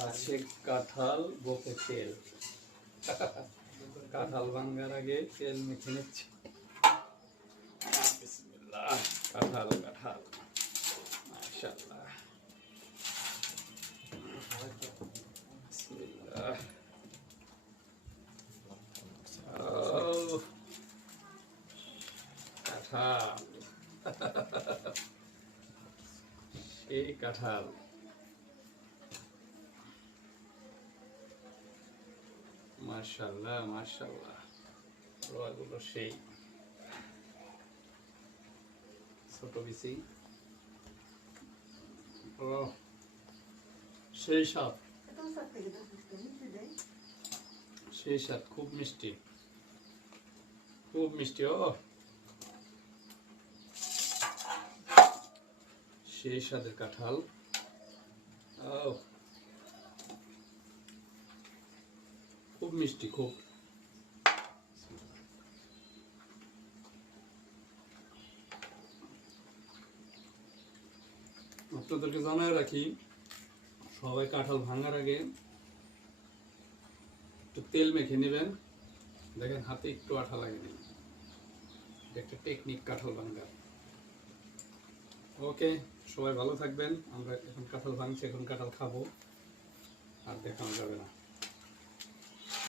গাছে কাঁঠাল বকে তেল। কাঁঠাল ভাঙার আগে তেল মেখে নিচ্ছি। বিসমিল্লাহ। কাঁঠাল কাঁঠাল মাশাআল্লাহ। বিসমিল্লাহ। কাঁঠাল সেই কাঁঠাল। মাশাআল্লাহ মাশাআল্লাহ, রোয়াগুলো সেই ছোট বিচি। ও সেই স্বাদ, সেই স্বাদ, খুব মিষ্টি, খুব মিষ্টি। ও সেই স্বাদের কাঁঠাল। ও খুব মিষ্টি, খুব। আপনাদেরকে জানাই রাখি, সবাই কাঁঠাল ভাঙার আগে একটু তেল মেখে নেবেন। দেখেন হাতে একটু আঠা লাগেনি। একটা টেকনিক কাঁঠাল ভাঙার। ওকে, সবাই ভালো থাকবেন। আমরা এখন কাঁঠাল ভাঙছি, এখন কাঁঠাল খাবো, আর দেখানো যাবে না।